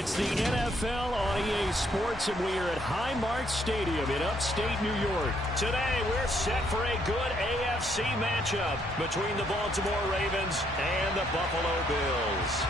It's the NFL on EA Sports, and we are at Highmark Stadium in upstate New York. Today, we're set for a good AFC matchup between the Baltimore Ravens and the Buffalo Bills.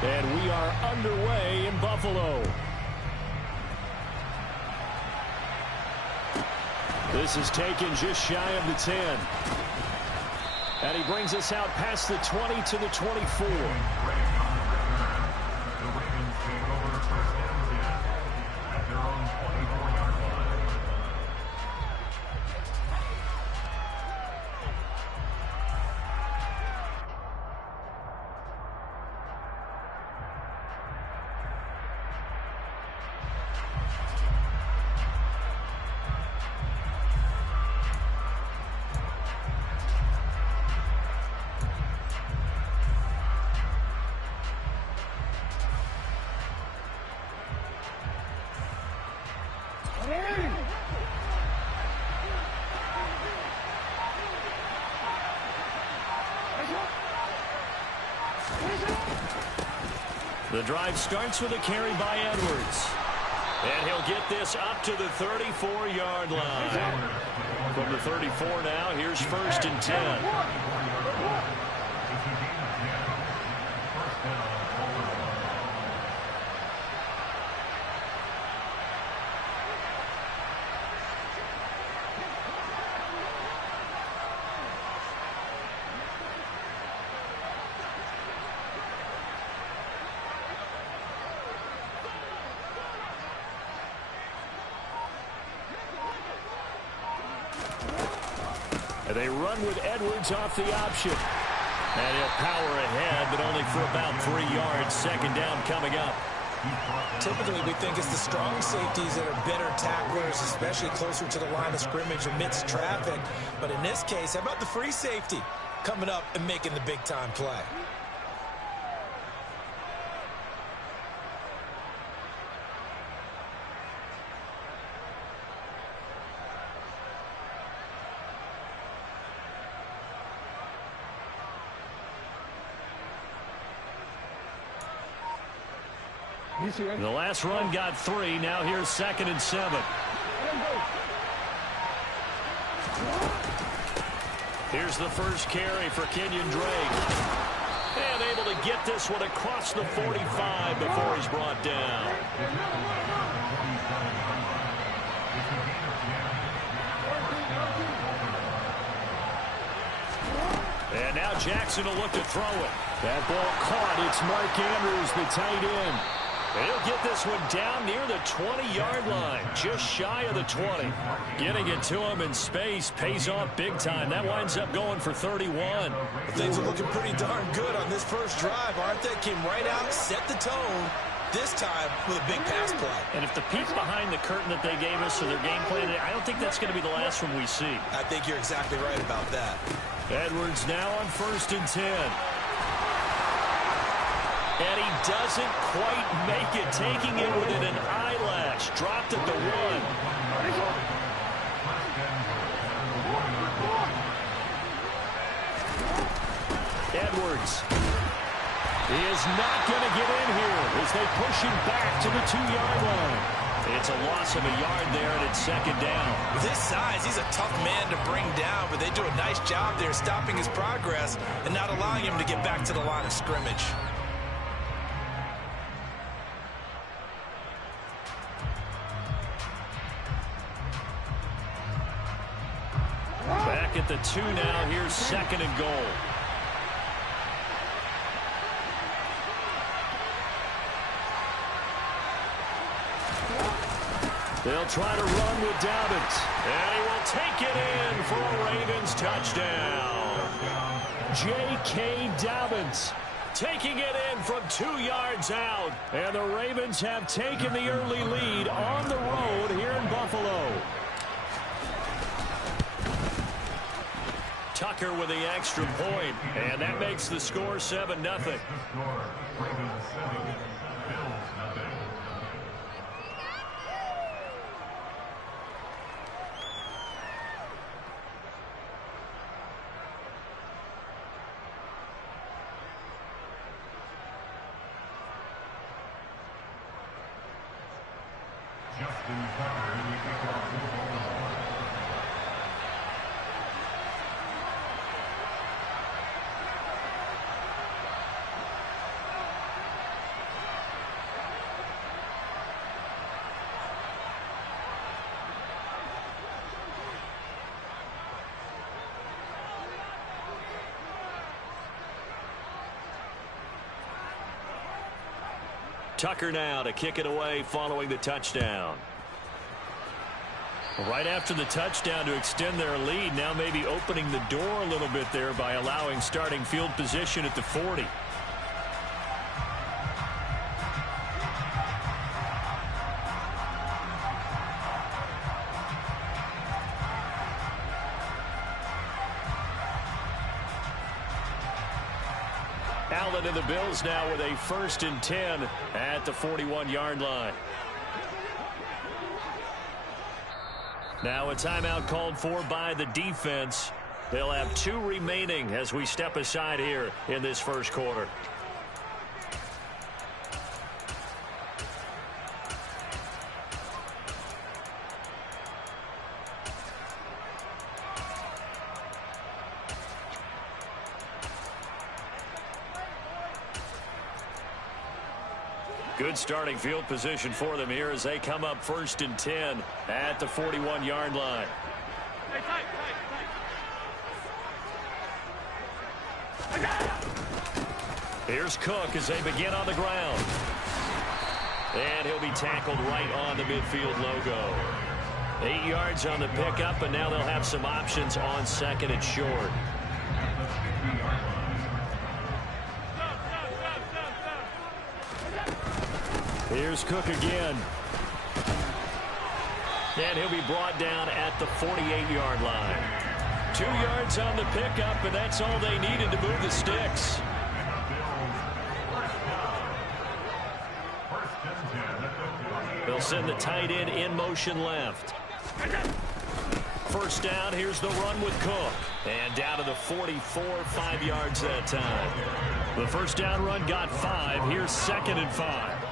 And we are underway in Buffalo. This is taken just shy of the 10. And he brings us out past the 20 to the 24. The drive starts with a carry by Edwards. And he'll get this up to the 34-yard line. From the 34 now, here's 1st and 10. They run with Edwards off the option. And he'll power ahead, but only for about 3 yards. 2nd down coming up. Typically, we think it's the strong safeties that are better tacklers, especially closer to the line of scrimmage amidst traffic. But in this case, how about the free safety coming up and making the big-time play? The last run got 3. Now here's 2nd and 7. Here's the first carry for Kenyon Drake. And able to get this one across the 45 before he's brought down. And now Jackson will look to throw it. That ball caught. It's Mark Andrews, the tight end. He'll get this one down near the 20-yard line, just shy of the 20. Getting it to him in space pays off big time. That winds up going for 31. Things are looking pretty darn good on this first drive, aren't they? Came right out, set the tone, this time with a big pass play. And if the peek behind the curtain that they gave us or their game plan, I don't think that's going to be the last one we see. I think you're exactly right about that. Edwards now on 1st and 10. And he doesn't quite make it, taking it within an eyelash. Dropped at the 1. Edwards. He is not going to get in here as they push him back to the 2-yard line. It's a loss of a yard there, and it's 2nd down. With his size, he's a tough man to bring down, but they do a nice job there stopping his progress and not allowing him to get back to the line of scrimmage. Back at the 2 now. Here's 2nd and goal. They'll try to run with Dobbins. And he will take it in for a Ravens touchdown. J.K. Dobbins taking it in from 2 yards out. And the Ravens have taken the early lead on the road here in Buffalo. Tucker with the extra point, and that makes the score 7-0. Tucker now to kick it away following the touchdown. Right after the touchdown to extend their lead, now maybe opening the door a little bit there by allowing starting field position at the 40. Allen and the Bills now with a 1st and 10 at the 41-yard line. Now a timeout called for by the defense. They'll have 2 remaining as we step aside here in this first quarter. Good starting field position for them here as they come up 1st and 10 at the 41-yard line. Here's Cook as they begin on the ground. And he'll be tackled right on the midfield logo. 8 yards on the pickup, and now they'll have some options on 2nd and short. Here's Cook again. And he'll be brought down at the 48-yard line. 2 yards on the pickup, and that's all they needed to move the sticks. They'll send the tight end in motion left. 1st down, here's the run with Cook. And down to the 44, 5 yards that time. The 1st down run got 5. Here's 2nd and 5.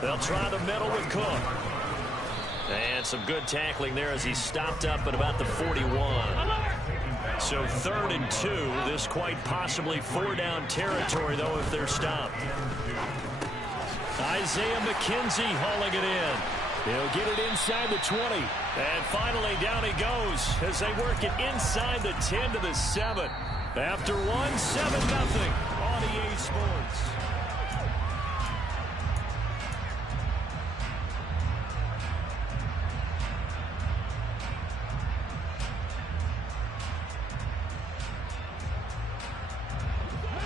They'll try the middle with Cook. And some good tackling there as he stopped up at about the 41. So 3rd and 2. This quite possibly 4-down territory, though, if they're stopped. Isaiah McKenzie hauling it in. He'll get it inside the 20. And finally down he goes as they work it inside the 10 to the 7. After 7-0 on EA Sports.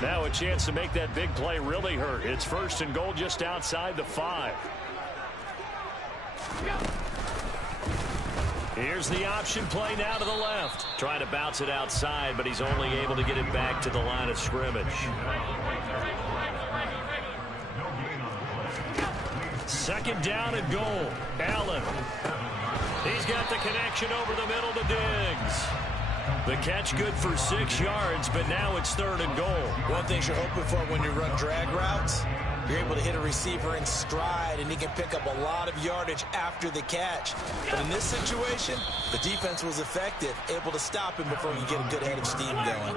Now a chance to make that big play really hurt. It's 1st and goal just outside the 5. Here's the option play now to the left. Trying to bounce it outside, but he's only able to get it back to the line of scrimmage. 2nd down and goal. Allen. He's got the connection over the middle to Diggs. The catch good for 6 yards, but now it's 3rd and goal. One thing you're hoping for when you run drag routes, you're able to hit a receiver in stride, and he can pick up a lot of yardage after the catch. But in this situation, the defense was effective, able to stop him before you get a good head of steam going.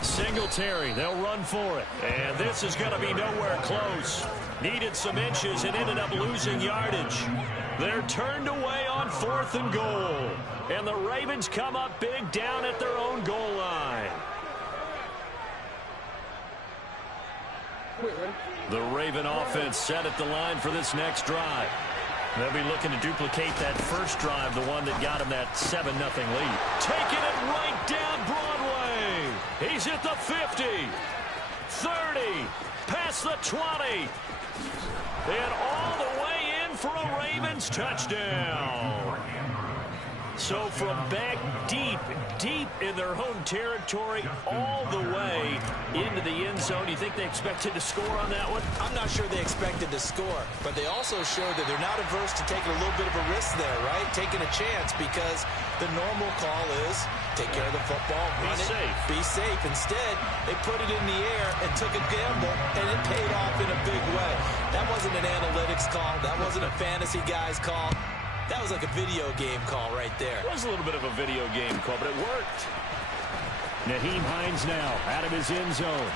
Singletary, they'll run for it. And this is going to be nowhere close. Needed some inches and ended up losing yardage. They're turned away on 4th and goal. And the Ravens come up big down at their own goal line. The Raven offense set at the line for this next drive. They'll be looking to duplicate that first drive, the one that got him that 7-0 lead. Taking it right down Broadway. He's at the 50, 30, past the 20, and all the way in for a Ravens touchdown. So from back deep in their home territory, all the way into the end zone. You think they expected to score on that one? I'm not sure they expected to score, but they also showed that they're not averse to taking a little bit of a risk there, right? Taking a chance, because the normal call is take care of the football, run it, be safe. Instead, they put it in the air and took a gamble, and it paid off in a big way. That wasn't an analytics call. That wasn't a fantasy guy's call. That was like a video game call right there. It was a little bit of a video game call, but it worked. Nyheim Hines now out of his end zone.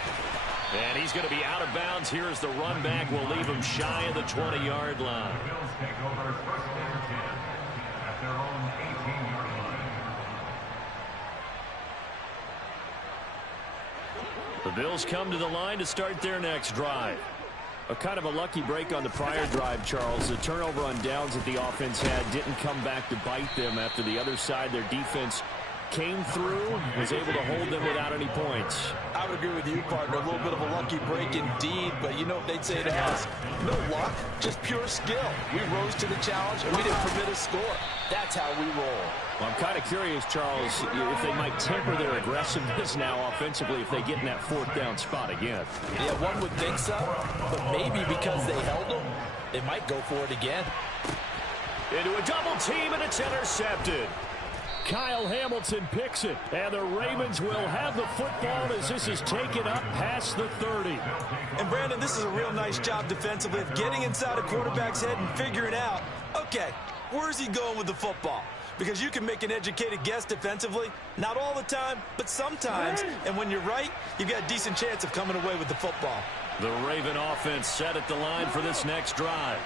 And he's going to be out of bounds here as the run back will leave him shy of the 20-yard line. The Bills come to the line to start their next drive. A kind of a lucky break on the prior drive, Charles. The turnover on downs that the offense had didn't come back to bite them after the other side. Their defense came through, was able to hold them without any points. I would agree with you, partner. A little bit of a lucky break indeed, but you know what they'd say to us? No luck, just pure skill. We rose to the challenge, and we didn't permit a score. That's how we roll. Well, I'm kind of curious, Charles, if they might temper their aggressiveness now offensively if they get in that fourth down spot again. Yeah, one would think so, but maybe because they held them, they might go for it again. Into a double team, and it's intercepted. Kyle Hamilton picks it, and the Ravens will have the football as this is taken up past the 30. And, Brandon, this is a real nice job defensively of getting inside a quarterback's head and figuring out, okay, where's he going with the football? Because you can make an educated guess defensively, not all the time, but sometimes. And when you're right, you've got a decent chance of coming away with the football. The Raven offense set at the line for this next drive.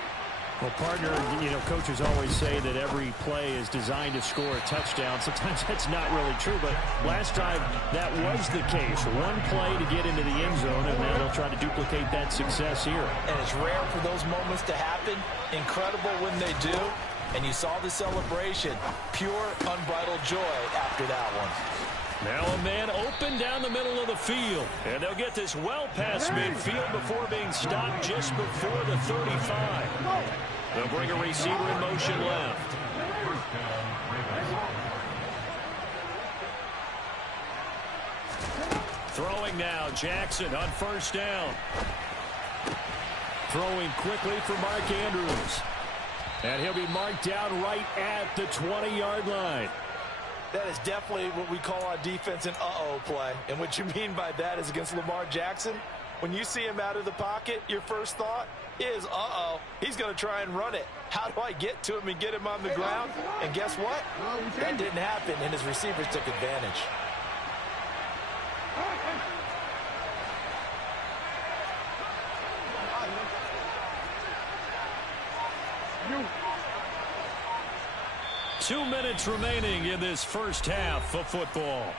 Well, partner, you know, coaches always say that every play is designed to score a touchdown. Sometimes that's not really true, but last drive that was the case. One play to get into the end zone, and now they'll try to duplicate that success here. And it's rare for those moments to happen. Incredible when they do. And you saw the celebration. Pure, unbridled joy after that one. Now a man open down the middle of the field. And they'll get this well past midfield before being stopped just before the 35. They'll bring a receiver in motion left. Throwing now, Jackson on first down. Throwing quickly for Mark Andrews. And he'll be marked down right at the 20-yard line. That is definitely what we call on defense an uh-oh play. And what you mean by that is against Lamar Jackson, when you see him out of the pocket, your first thought is, uh-oh, he's going to try and run it. How do I get to him and get him on the ground? And guess what? That didn't happen, and his receivers took advantage. Two minutes remaining in this first half of football.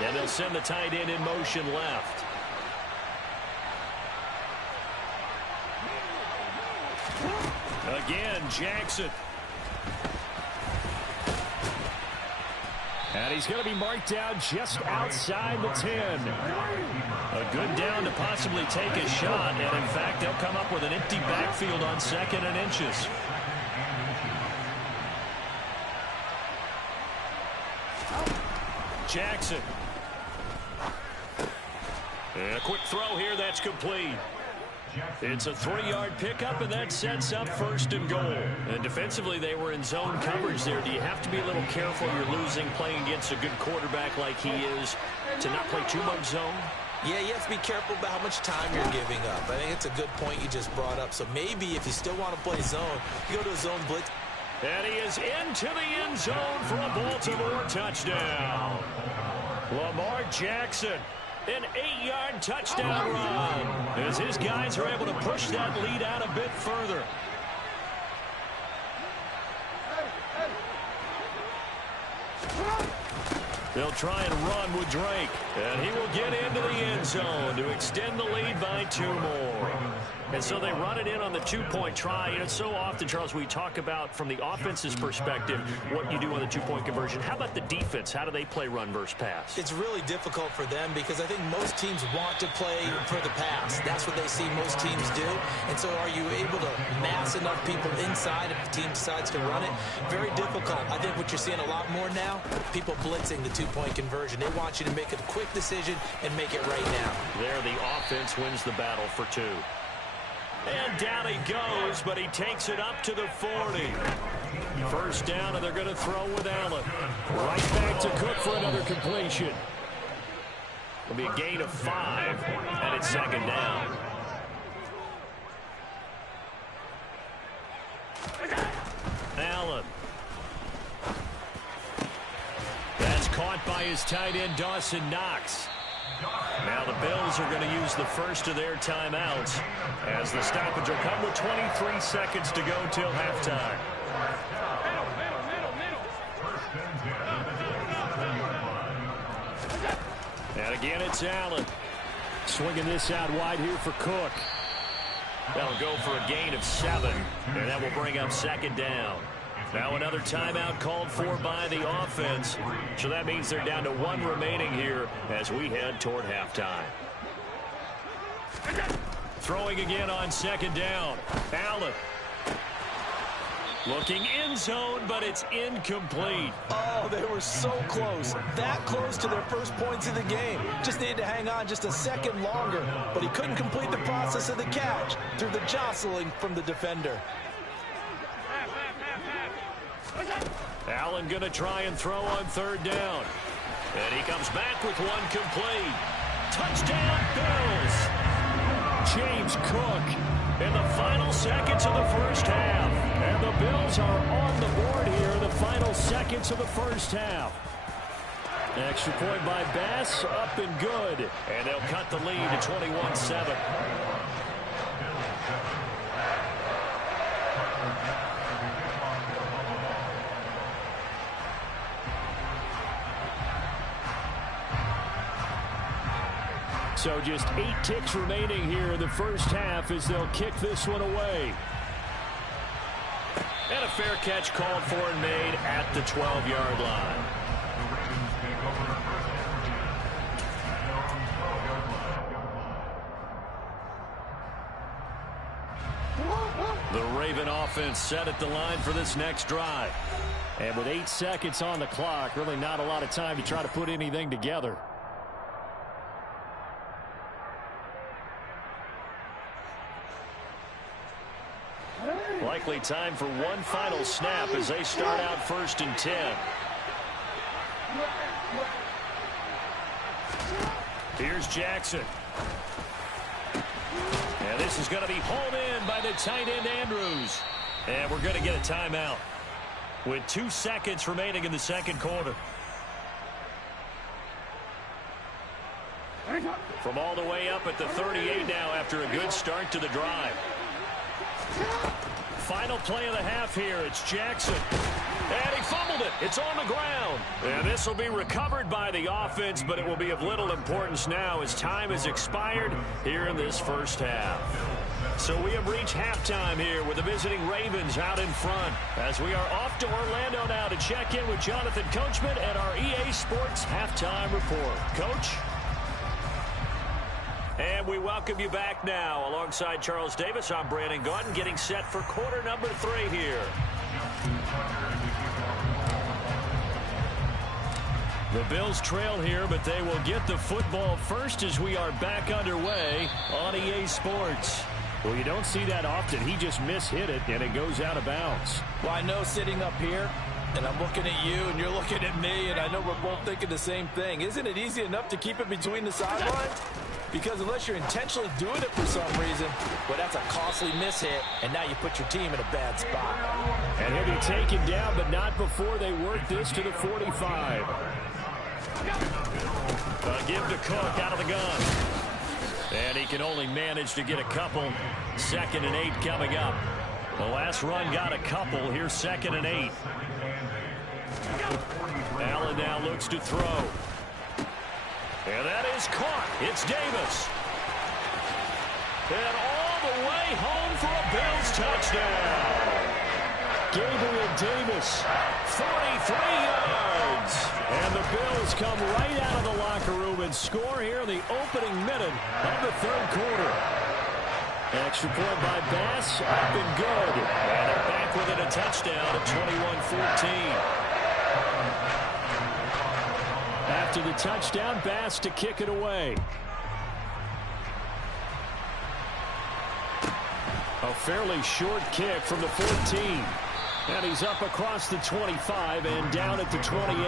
And they'll send the tight end in motion left. Again, Jackson. And he's going to be marked down just outside the 10. A good down to possibly take a shot. And, in fact, they'll come up with an empty backfield on 2nd and inches. Jackson. And a quick throw here. That's complete. It's a 3-yard pickup, and that sets up 1st and goal. And defensively, they were in zone coverage there. Do you have to be a little careful? You're losing, playing against a good quarterback like he is, to not play too much zone? Yeah, you have to be careful about how much time you're giving up. I think it's a good point you just brought up. So maybe if you still want to play zone, you go to a zone blitz. And he is into the end zone for a Baltimore touchdown. Lamar Jackson. An 8-yard touchdown run as his guys are able to push that lead out a bit further. They'll try and run with Drake. And he will get into the end zone to extend the lead by 2 more. And so they run it in on the 2-point try. You know, so often, Charles, we talk about from the offense's perspective what you do on the 2-point conversion. How about the defense? How do they play run versus pass? It's really difficult for them because I think most teams want to play for the pass. That's what they see most teams do. And so are you able to mass enough people inside if the team decides to run it? Very difficult. I think what you're seeing a lot more now, people blitzing the 2-point conversion. They want you to make a quick decision and make it right now. There, the offense wins the battle for 2. And down he goes, but he takes it up to the 40. First down, and they're going to throw with Allen. Right back to Cook for another completion. It'll be a gain of 5, and it's 2nd down. Allen. That's caught by his tight end, Dawson Knox. Now the Bills are going to use the first of their timeouts as the stoppage will come with 23 seconds to go till halftime. And again, it's Allen. Swinging this out wide here for Cook. That'll go for a gain of 7, and that will bring up 2nd down. Now another timeout called for by the offense. So that means they're down to 1 remaining here as we head toward halftime. Throwing again on 2nd down. Allen. Looking in zone, but it's incomplete. Oh, they were so close. That close to their first points of the game. Just needed to hang on just a second longer. But he couldn't complete the process of the catch through the jostling from the defender. Allen going to try and throw on 3rd down. And he comes back with 1 complete. Touchdown, Bills. James Cook in the final seconds of the first half. And the Bills are on the board here in the final seconds of the first half. Extra point by Bass, up and good. And they'll cut the lead to 21-7. So just 8 ticks remaining here in the first half as they'll kick this one away. And a fair catch called for and made at the 12-yard line. The Raven offense set at the line for this next drive. And with 8 seconds on the clock, really not a lot of time to try to put anything together. Likely time for one final snap as they start out 1st and 10. Here's Jackson. And this is going to be hauled in by the tight end Andrews. And we're going to get a timeout with 2 seconds remaining in the 2nd quarter. From all the way up at the 38 now after a good start to the drive. Final play of the half here. It's Jackson. And he fumbled it. It's on the ground. And this will be recovered by the offense, but it will be of little importance now as time has expired here in this first half. So we have reached halftime here with the visiting Ravens out in front as we are off to Orlando now to check in with Jonathan Coachman at our EA Sports Halftime Report. Coach? And we welcome you back now. Alongside Charles Davis, I'm Brandon Gaudin getting set for quarter number 3 here. The Bills trail here, but they will get the football first as we are back underway on EA Sports. Well, you don't see that often. He just mishit it, and it goes out of bounds. Well, I know sitting up here, and I'm looking at you, and you're looking at me, and I know we're both thinking the same thing. Isn't it easy enough to keep it between the sidelines? Because unless you're intentionally doing it for some reason, well, that's a costly mishit, and now you put your team in a bad spot. And he'll be taken down, but not before they work this to the 45. Give to Cook out of the gun. And he can only manage to get a couple. 2nd and 8 coming up. The last run got a couple. Here's 2nd and 8. Allen Allen now looks to throw. And that is caught. It's Davis. And all the way home for a Bills touchdown. Gabriel Davis, 43 yards. And the Bills come right out of the locker room and score here in the opening minute of the third quarter. Extra point by Bass, up and good. And they're back within a touchdown at 21-14. After the touchdown, Bass to kick it away. A fairly short kick from the 14. And he's up across the 25 and down at the 28.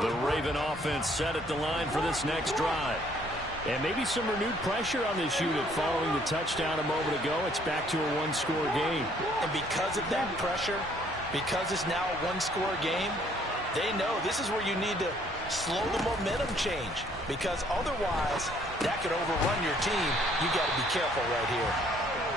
The Raven offense set at the line for this next drive. And maybe some renewed pressure on this unit following the touchdown a moment ago. It's back to a one-score game. And because of that pressure, because it's now a one-score game, they know this is where you need to slow the momentum change, because otherwise that could overrun your team. You got to be careful right here.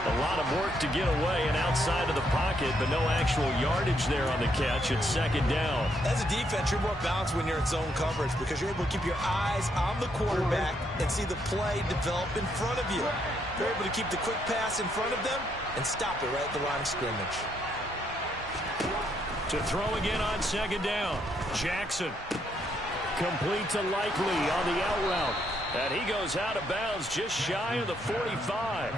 A lot of work to get away and outside of the pocket, but no actual yardage there on the catch. It's second down. As a defense, you're more balanced when you're in zone coverage because you're able to keep your eyes on the quarterback and see the play develop in front of you. You're able to keep the quick pass in front of them and stop it right at the line of scrimmage. To throw again on second down. Jackson. Complete to Likely on the out route. And he goes out of bounds just shy of the 45.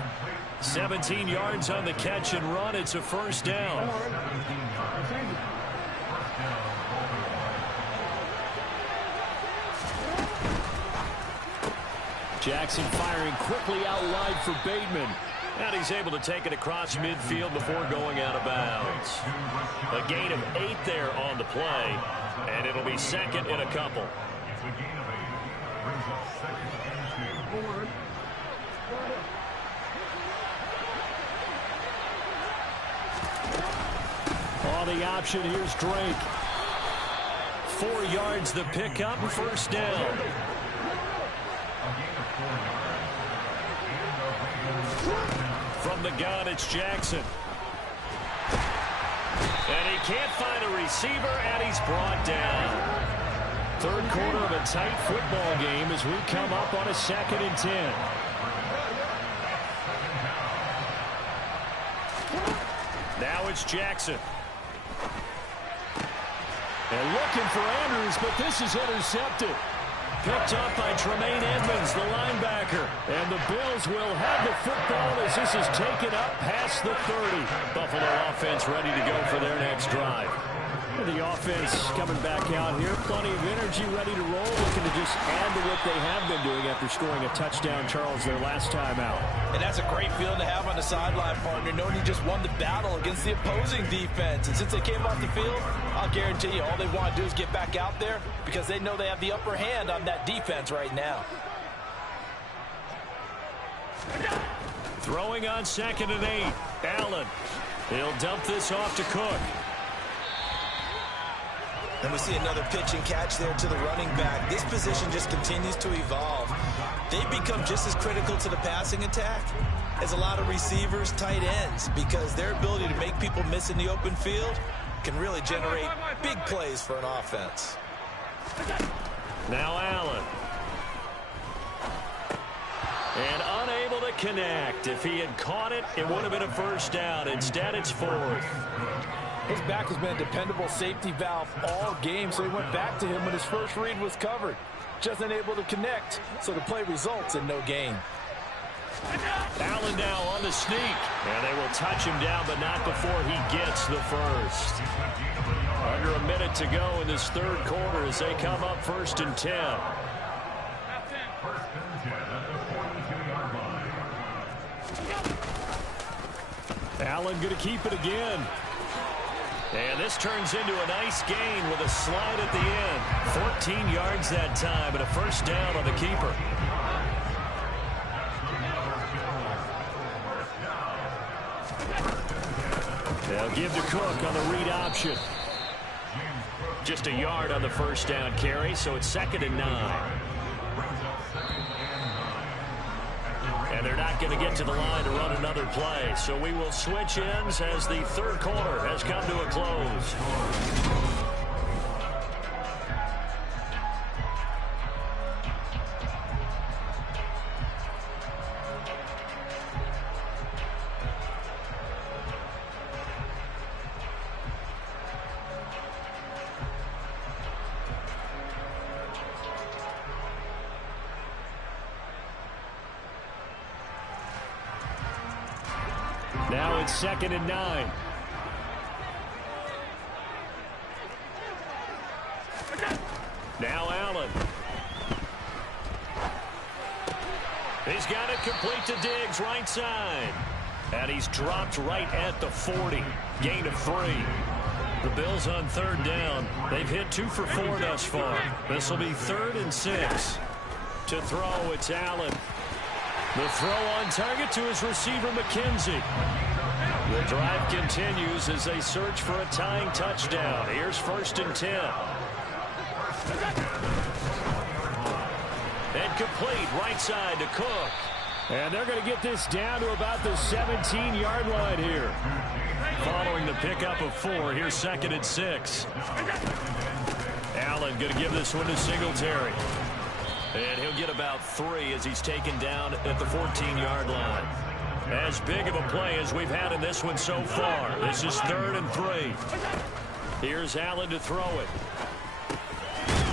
17 yards on the catch and run. It's a first down. Jackson firing quickly out wide for Bateman. And he's able to take it across midfield before going out of bounds. A gain of 8 there on the play. And it'll be second in a couple. On the option, here's Drake. 4 yards the pickup, first down. From the gun, it's Jackson. And he can't find a receiver, and he's brought down. Third quarter of a tight football game as we come up on a 2nd and 10. Now it's Jackson. They're looking for Andrews, but this is intercepted. Picked up by Tremaine Edmonds, the linebacker. And the Bills will have the football as this is taken up past the 30. Buffalo offense ready to go for their next drive. The offense coming back out here. Plenty of energy, ready to roll. Looking to just add to what they have been doing after scoring a touchdown, Charles, their last time out. And that's a great feeling to have on the sideline, partner, knowing you just won the battle against the opposing defense. And since they came off the field, I'll guarantee you all they want to do is get back out there because they know they have the upper hand on that defense right now. Throwing on 2nd and 8. Allen. He'll dump this off to Cook. And we see another pitch and catch there to the running back. This position just continues to evolve. They become just as critical to the passing attack as a lot of receivers, tight ends, because their ability to make people miss in the open field can really generate big plays for an offense. Now Allen. And unable to connect. If he had caught it, it would have been a first down. Instead, it's 4th. His back has been a dependable safety valve all game, so he went back to him when his first read was covered. Just unable to connect, so the play results in no gain. Allen now on the sneak. And they will touch him down, but not before he gets the first. Under a minute to go in this third quarter as they come up 1st and 10. Allen going to keep it again. And this turns into a nice gain with a slide at the end. 14 yards that time and a first down on the keeper. They'll give to Cook on the read option. Just a yard on the first down carry, so it's 2nd and 9. And they're not going to get to the line to run another play. So we will switch ends as the third quarter has come to a close. Now it's 2nd and 9. Now Allen. He's got it complete to Diggs, right side. And he's dropped right at the 40. Gain of 3. The Bills on 3rd down. They've hit 2 for 4 thus far. This will be 3rd and 6. To throw, it's Allen. The throw on target to his receiver, McKenzie. The drive continues as they search for a tying touchdown. Here's 1st and 10. And complete, right side to Cook. And they're going to get this down to about the 17-yard line here. Following the pickup of 4, here's 2nd and 6. Allen going to give this one to Singletary. And he'll get about 3 as he's taken down at the 14-yard line. As big of a play as we've had in this one so far. This is 3rd and 3. Here's Allen to throw it.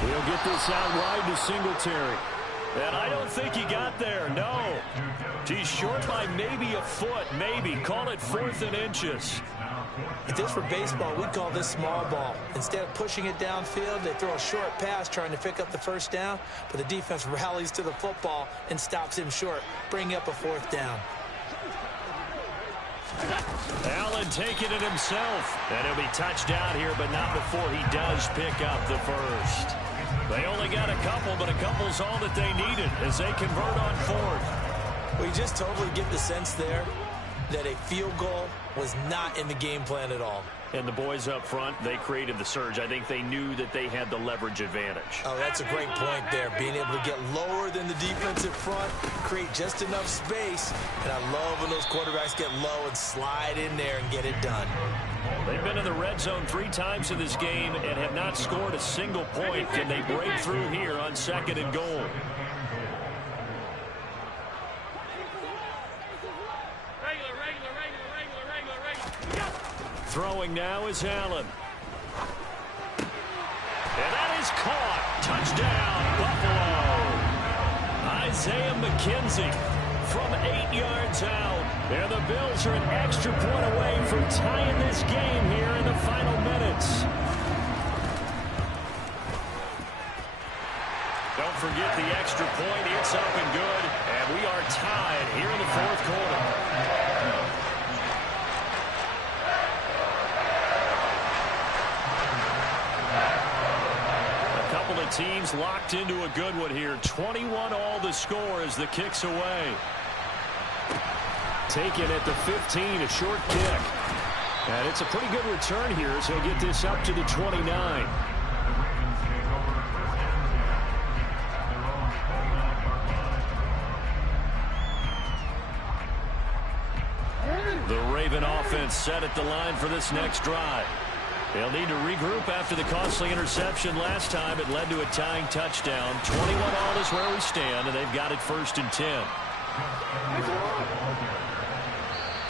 He'll get this out wide to Singletary. And I don't think he got there, no. He's short by maybe a foot, maybe. Call it 4th and inches. If this were baseball, we'd call this small ball. Instead of pushing it downfield, they throw a short pass trying to pick up the 1st down, but the defense rallies to the football and stops him short, bringing up a 4th down. Allen taking it himself. And he'll be touched out here, but not before he does pick up the 1st. They only got a couple, but a couple's all that they needed as they convert on 4th. We just totally get the sense there that a field goal was not in the game plan at all. And the boys up front, they created the surge. I think they knew that they had the leverage advantage. Oh, that's a great point there. Being able to get lower than the defensive front, create just enough space. And I love when those quarterbacks get low and slide in there and get it done. They've been in the red zone 3 times in this game and have not scored a single point. Can they break through here on 2nd and goal? Throwing now is Allen. And that is caught. Touchdown, Buffalo. Isaiah McKenzie from 8 yards out. And the Bills are an extra point away from tying this game here in the final minutes. Don't forget the extra point. It's up and good. And we are tied here in the 4th quarter. Teams locked into a good one here. 21 all the score as the kick's away. Taken at the 15, a short kick. And it's a pretty good return here as he'll get this up to the 29. The Raven offense set at the line for this next drive. They'll need to regroup after the costly interception last time. It led to a tying touchdown. 21 all is where we stand, and they've got it 1st and 10.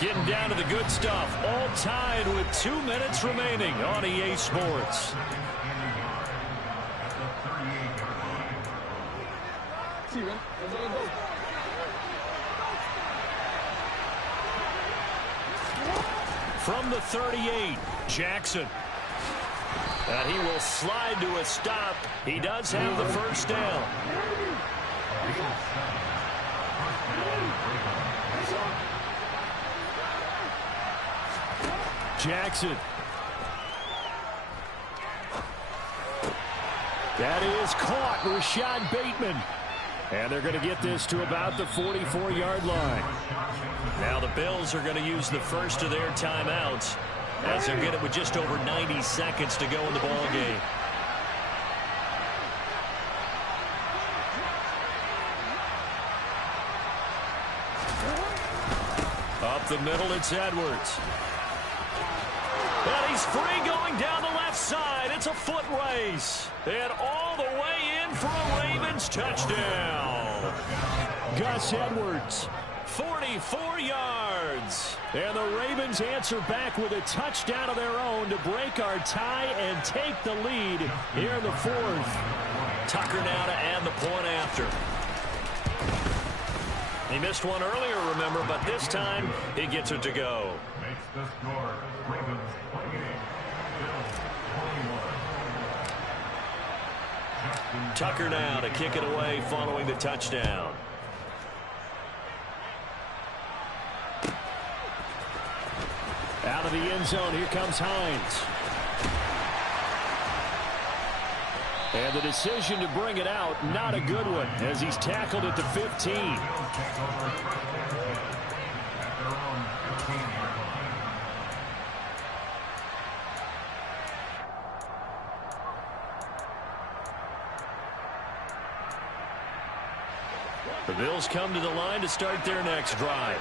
Getting down to the good stuff. All tied with 2 minutes remaining on EA Sports. From the 38, Jackson. And he will slide to a stop. He does have the 1st down. Jackson. That is caught. Rashad Bateman. And they're going to get this to about the 44-yard line. Now the Bills are going to use the first of their timeouts as they're getting with just over 90 seconds to go in the ball game. the middle, it's Edwards. And he's free going down the left side. It's a foot race. And all the way in for a Ravens touchdown. Gus Edwards. 44 yards. And the Ravens answer back with a touchdown of their own to break our tie and take the lead here in the fourth. Tucker now to add the point after. He missed one earlier, remember, but this time he gets it to go. Makes the score. Ravens 28. Bills 21. Tucker now to kick it away following the touchdown. Out of the end zone, here comes Hines. And the decision to bring it out, not a good one, as he's tackled at the 15. The Bills come to the line to start their next drive.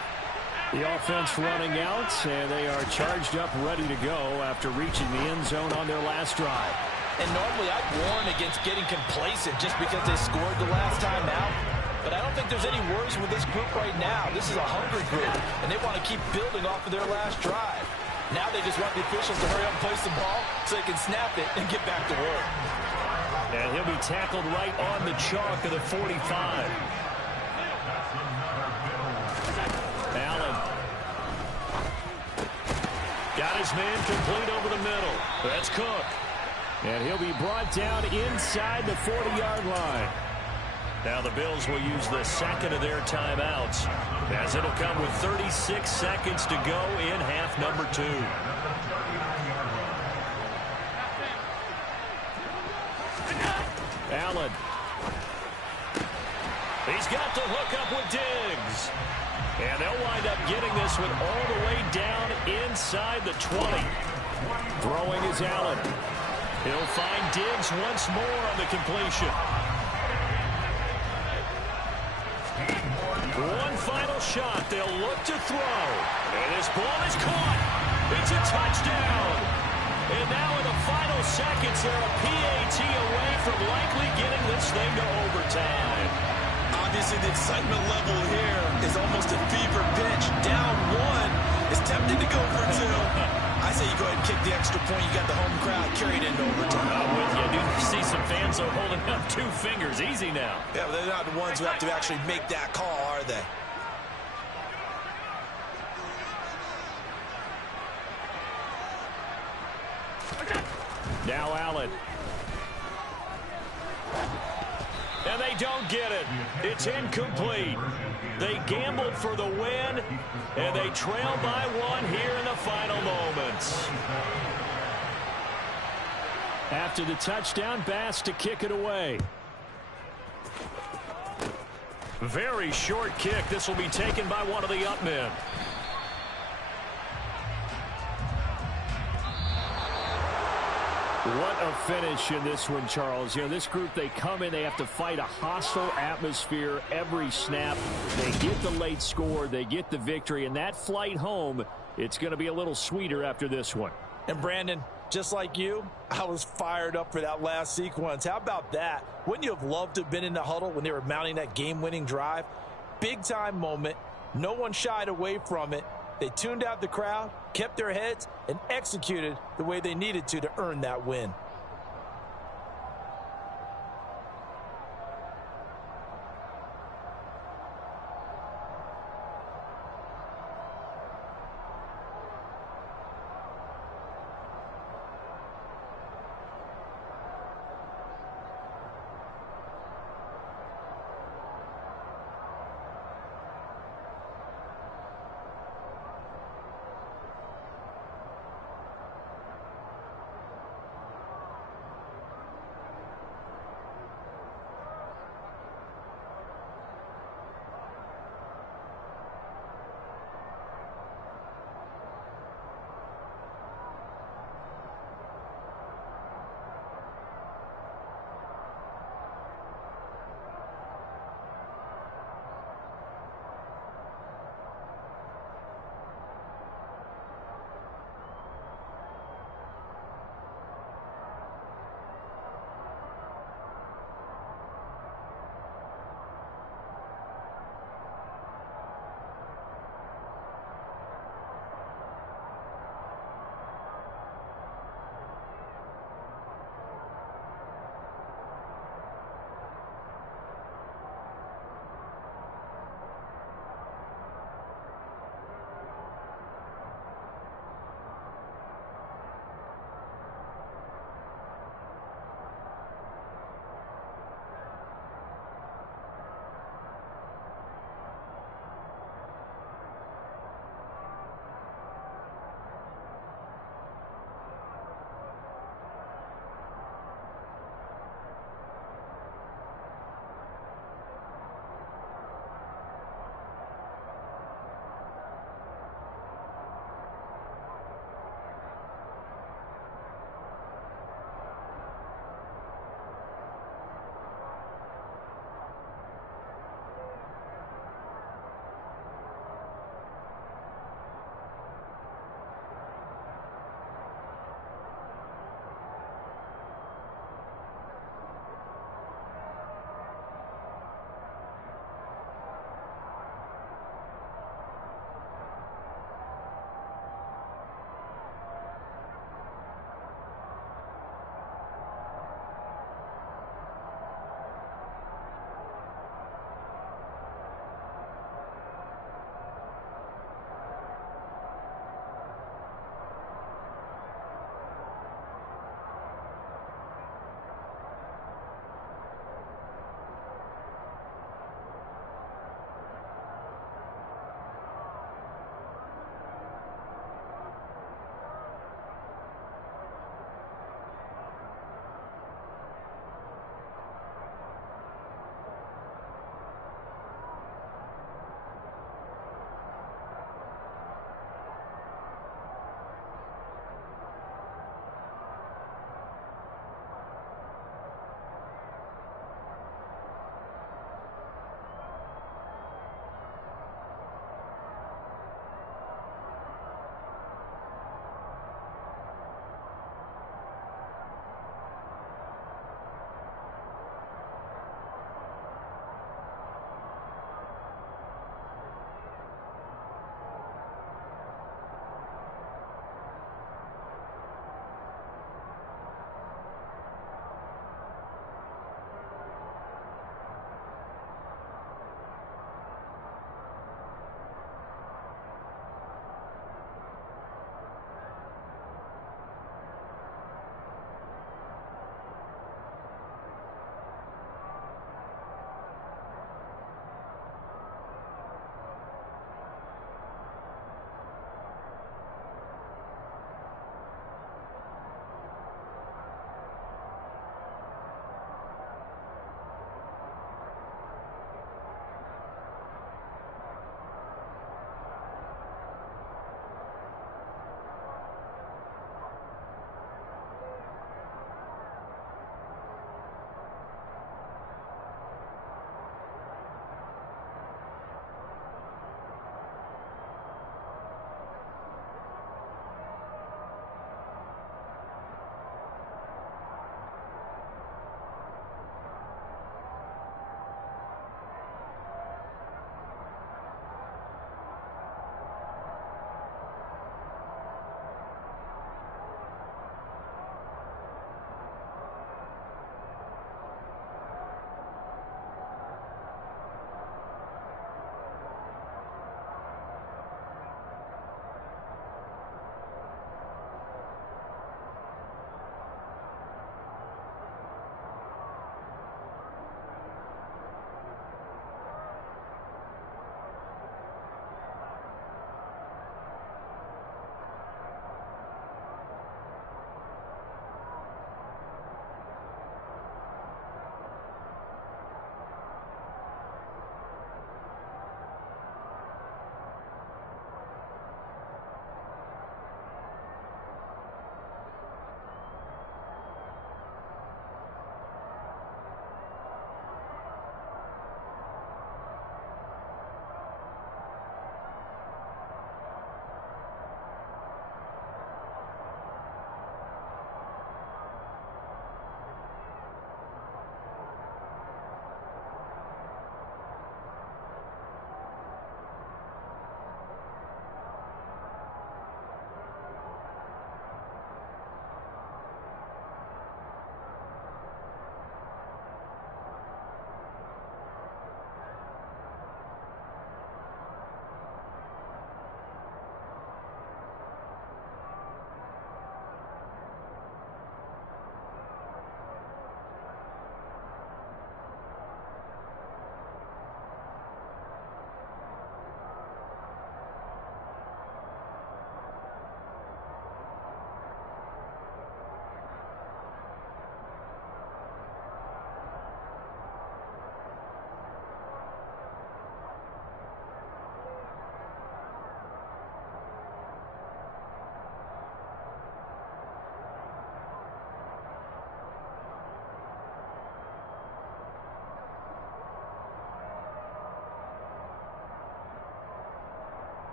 The offense running out, and they are charged up, ready to go after reaching the end zone on their last drive. And normally I'd warn against getting complacent just because they scored the last time out. But I don't think there's any worries with this group right now. This is a hungry group, and they want to keep building off of their last drive. Now they just want the officials to hurry up and place the ball so they can snap it and get back to work. And he'll be tackled right on the chalk of the 45. Allen. Got his man complete over the middle. That's Cook. And he'll be brought down inside the 40-yard line. Now the Bills will use the second of their timeouts, as it'll come with 36 seconds to go in half number 2. Allen. He's got to hook up with Diggs. And they'll wind up getting this one all the way down inside the 20. Throwing is Allen. He'll find Diggs once more on the completion. One final shot. They'll look to throw. And this ball is caught. It's a touchdown. And now in the final seconds, they're a PAT away from likely getting this thing to overtime. Obviously, the excitement level here is almost a fever pitch. Down one. It's tempting to go for two. I say you go ahead and kick the extra point. You got the home crowd carried into overtime. I'm with you. I do see some fans are holding up 2 fingers. Easy now. Yeah, but they're not the ones who have to actually make that call, are they? Now Allen. And they don't get it. It's incomplete. They gambled for the win, and they trail by 1 here in the final moments. After the touchdown, Bass to kick it away. Very short kick. This will be taken by one of the up men. What a finish in this one, Charles. You know, this group, they come in, they have to fight a hostile atmosphere every snap. They get the late score, they get the victory, and that flight home, it's going to be a little sweeter after this one. And Brandon, just like you, I was fired up for that last sequence. How about that? Wouldn't you have loved to have been in the huddle when they were mounting that game-winning drive? Big-time moment. No one shied away from it. They tuned out the crowd, kept their heads, and executed the way they needed to earn that win.